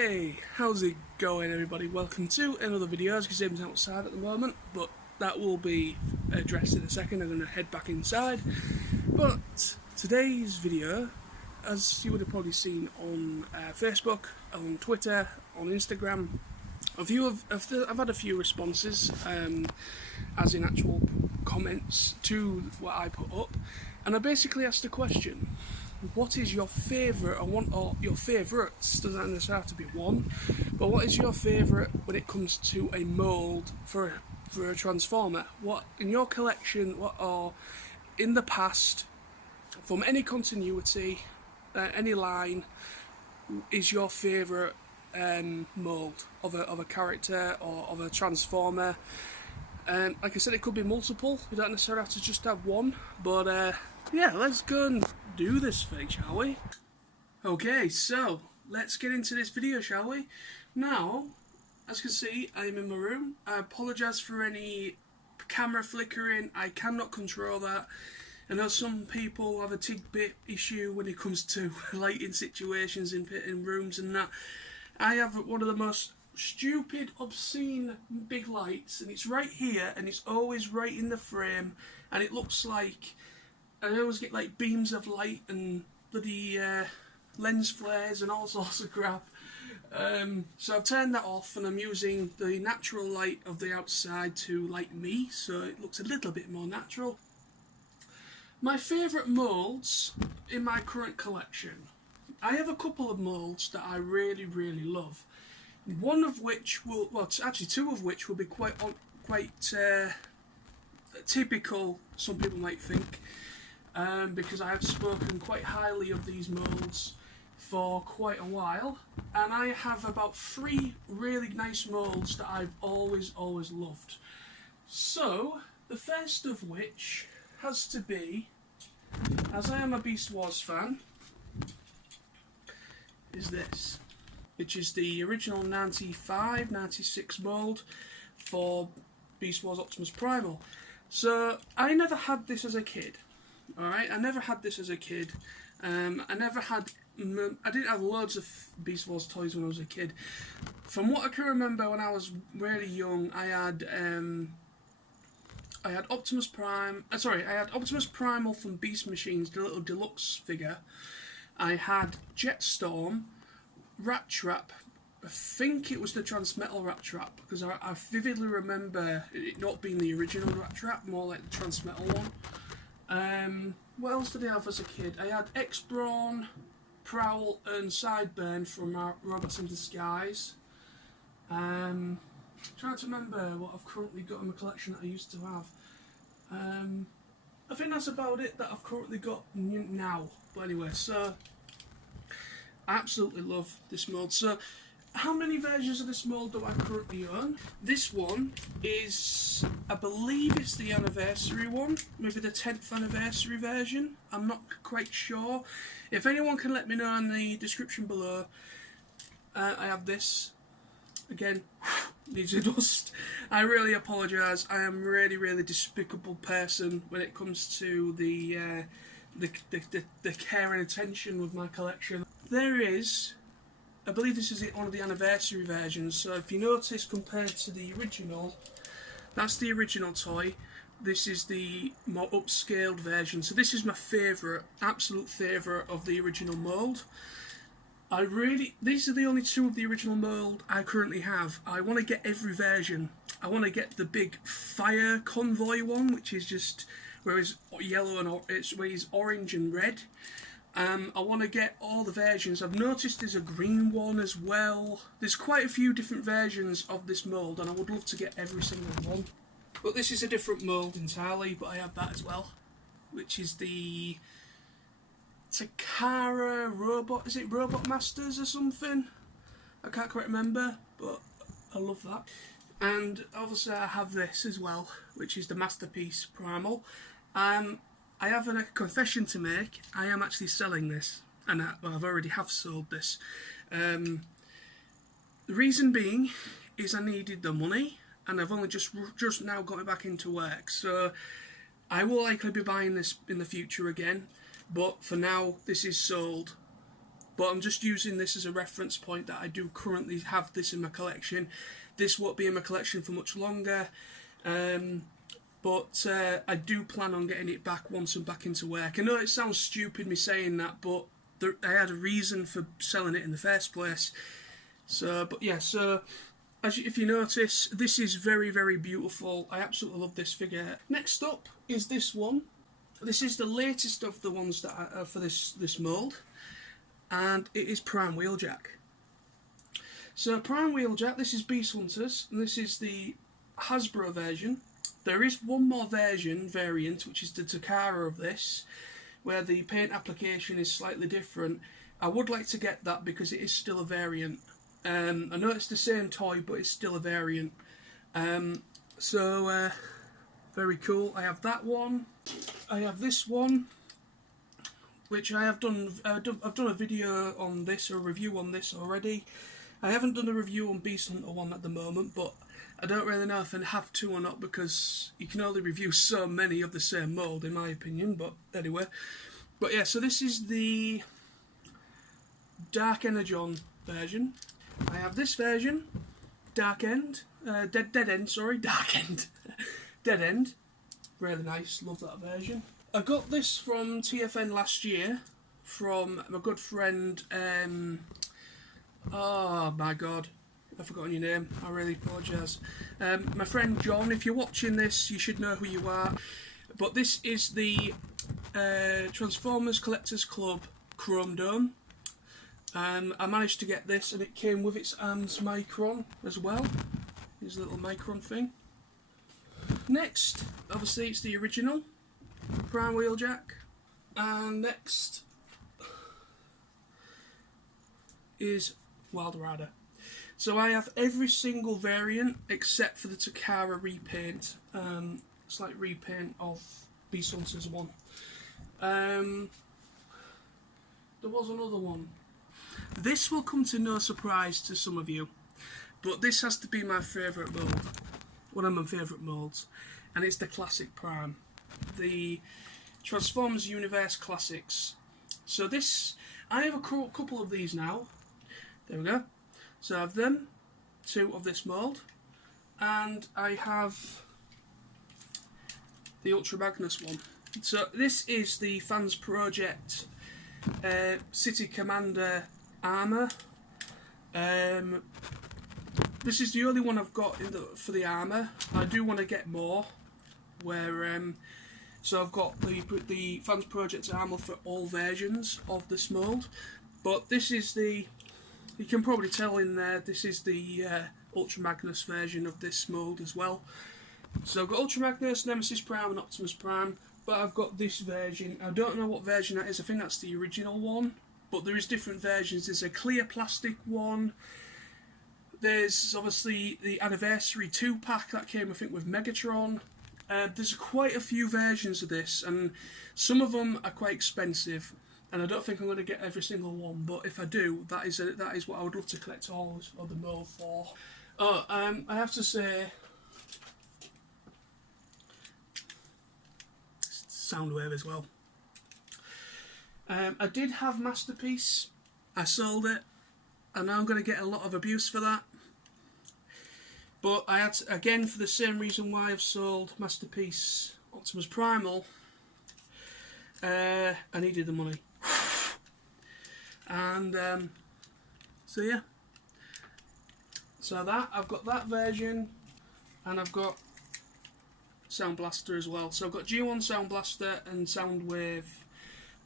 Hey, how's it going everybody? Welcome to another video. As you can see, I'm outside at the moment, but that will be addressed in a second. I'm going to head back inside. But today's video, as you would have probably seen on Facebook, on Twitter, on Instagram, I've had a few responses, as in actual comments to what I put up, and I basically asked the question: what is your favourite, or your favourites, doesn't necessarily have to be one, but what is your favourite when it comes to a mould for a Transformer? What in your collection, what are in the past, from any continuity, any line, is your favourite mould of a character or of a Transformer? Like I said, it could be multiple. You don't necessarily have to just have one, but yeah, let's go and do this thing, shall we? Okay, so let's get into this video, shall we? Now, as you can see, I'm in my room. I apologise for any camera flickering. I cannot control that. I know some people have a tidbit issue when it comes to lighting situations in rooms and that. I have one of the most stupid, obscene big lights, and it's right here, and it's always right in the frame, and it looks like I always get like beams of light and bloody lens flares and all sorts of crap. So I've turned that off, and I'm using the natural light of the outside to light me, so it looks a little bit more natural. My favourite moulds in my current collection. I have a couple of moulds that I really love. One of which will, well, actually two of which will be quite typical, some people might think, because I have spoken quite highly of these moulds for quite a while, and I have about 3 really nice moulds that I've always loved. So the first of which has to be, as I am a Beast Wars fan, is this, which is the original 95-96 mould for Beast Wars Optimus Primal. So I never had this as a kid. Alright, I never had this as a kid. I didn't have loads of Beast Wars toys when I was a kid. From what I can remember when I was really young, I had Optimus Prime. I had Optimus Primal from Beast Machines, the little deluxe figure. I had Jetstorm, Rat Trap. I think it was the Transmetal Rat Trap, because I vividly remember it not being the original Rat Trap, more like the Transmetal one. What else did I have as a kid? I had X-Brawn, Prowl and Sideburn from Robots in Disguise. Trying to remember what I've currently got in my collection that I used to have. I think that's about it that I've currently got now. But anyway, so I absolutely love this mould. So how many versions of this mould do I currently own? This one is, I believe it's the anniversary one, maybe the 10th anniversary version. I'm not quite sure. If anyone can let me know in the description below. I have this. Again, needs a dust. I really apologise. I am really despicable person when it comes to the care and attention with my collection. There is, I believe this is one of the anniversary versions, so if you notice, compared to the original, that's the original toy. This is the more upscaled version. So this is my favourite, absolute favourite of the original mould. These are the only 2 of the original mould I currently have. I want to get every version. I want to get the big fire convoy one, which is just where he's yellow and where he's orange and red. I want to get all the versions. I've noticed there's a green one as well. There's quite a few different versions of this mould, and I would love to get every single one. But this is a different mould entirely, but I have that as well, which is the Takara Robot, is it Robot Masters or something? I can't quite remember, but I love that. And obviously I have this as well, which is the Masterpiece Primal. I have a confession to make. I am actually selling this, and I've already sold this. The reason being is I needed the money, and I've only just now got it back into work. So I will likely be buying this in the future again, but for now this is sold. but I'm just using this as a reference point that I do currently have this in my collection. This won't be in my collection for much longer, but I do plan on getting it back once I'm back into work. I know it sounds stupid me saying that, but I had a reason for selling it in the first place. So, but yeah, so if you notice, this is very, very beautiful. I absolutely love this figure. Next up is this one. This is the latest of the ones that are for this mould, and it is Prime Wheeljack. So Prime Wheeljack, this is Beast Hunters, and this is the Hasbro version. There is one more variant, which is the Takara of this, where the paint application is slightly different. I would like to get that because it is still a variant. I know it's the same toy, but it's still a variant. Very cool. I have that one. I have this one, which I've done a video on this, or a review on this already. I haven't done a review on Beast Hunter one at the moment, but I don't really know if I have to or not, because you can only review so many of the same mould, in my opinion. But anyway, but yeah, so this is the Dark Energon version. I have this version, Dark End, Dead End, sorry, Dark End, Dead End. Really nice, love that version. I got this from TFN last year from my good friend. Oh my god, I've forgotten your name. I really apologise. My friend John. If you're watching this, you should know who you are. But this is the Transformers Collectors Club Chrome Dome. I managed to get this, and it came with its ARMS Micron as well. Here's a little Micron thing. Next, obviously, it's the original Prime Wheeljack. And next is Wild Rider. So I have every single variant except for the Takara repaint. Slight repaint of Beast Hunters 1. There was another one. This will come to no surprise to some of you, but this has to be my favourite mould. One of my favourite moulds. And it's the Classic Prime. The Transformers Universe Classics. So this, I have a couple of these now. There we go. So I have them, 2 of this mould, and I have the Ultra Magnus one. So this is the Fans Project City Commander armour. This is the only one I've got for the armour. I do want to get more. So I've got the Fans Project armour for all versions of this mould, but this is the. You can probably tell in there, this is the Ultra Magnus version of this mould as well. So I've got Ultra Magnus, Nemesis Prime and Optimus Prime, but I've got this version. I don't know what version that is. I think that's the original one, but there is different versions. There's a clear plastic one. There's obviously the Anniversary 2-pack that came, I think, with Megatron. There's quite a few versions of this, and some of them are quite expensive. And I don't think I'm going to get every single one, but if I do, that is what I would love to collect all of the mold for. Oh, I have to say, Soundwave as well. I did have Masterpiece. I sold it, and now I'm going to get a lot of abuse for that. But I had to, again, for the same reason why I've sold Masterpiece Optimus Primal, I needed the money. And so yeah, so that I've got that version, and I've got Sound Blaster as well. So I've got G1 Sound Blaster and Soundwave.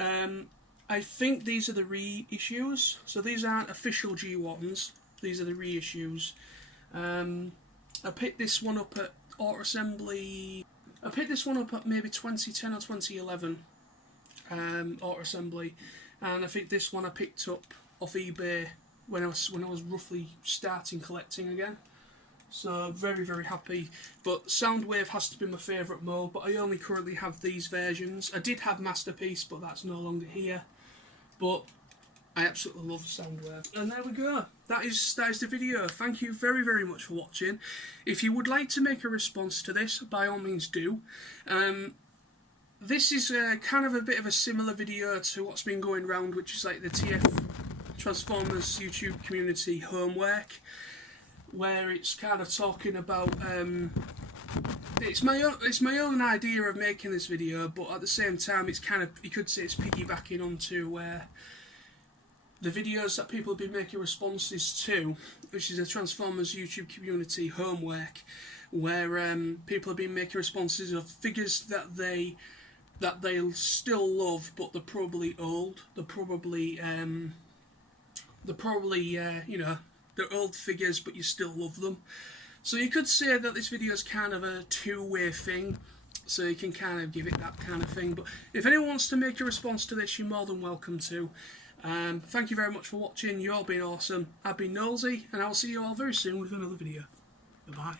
I think these are the reissues, so these aren't official G1s, these are the reissues. I picked this one up at Auto Assembly. I picked this one up at maybe 2010 or 2011 Auto Assembly. And I think this one I picked up off eBay when I was roughly starting collecting again. So very, very happy. But Soundwave has to be my favourite mould, but I only currently have these versions. I did have Masterpiece, but that's no longer here. But I absolutely love Soundwave. And there we go. That is the video. Thank you very, very much for watching. If you would like to make a response to this, by all means do. This is kind of a bit of a similar video to what's been going around, which is like the Transformers YouTube community homework, where it's kind of talking about it's my own idea of making this video, but at the same time it's kind of, you could say it's piggybacking onto the videos that people have been making responses to, which is a Transformers YouTube community homework, where people have been making responses of figures that they still love, but they're probably old. They're probably you know, they're old figures, but you still love them. So you could say that this video is kind of a two-way thing, so you can kind of give it that kind of thing. But if anyone wants to make a response to this, you're more than welcome to. Thank you very much for watching. You've all been awesome. I've been Nosy, and I'll see you all very soon with another video. Goodbye.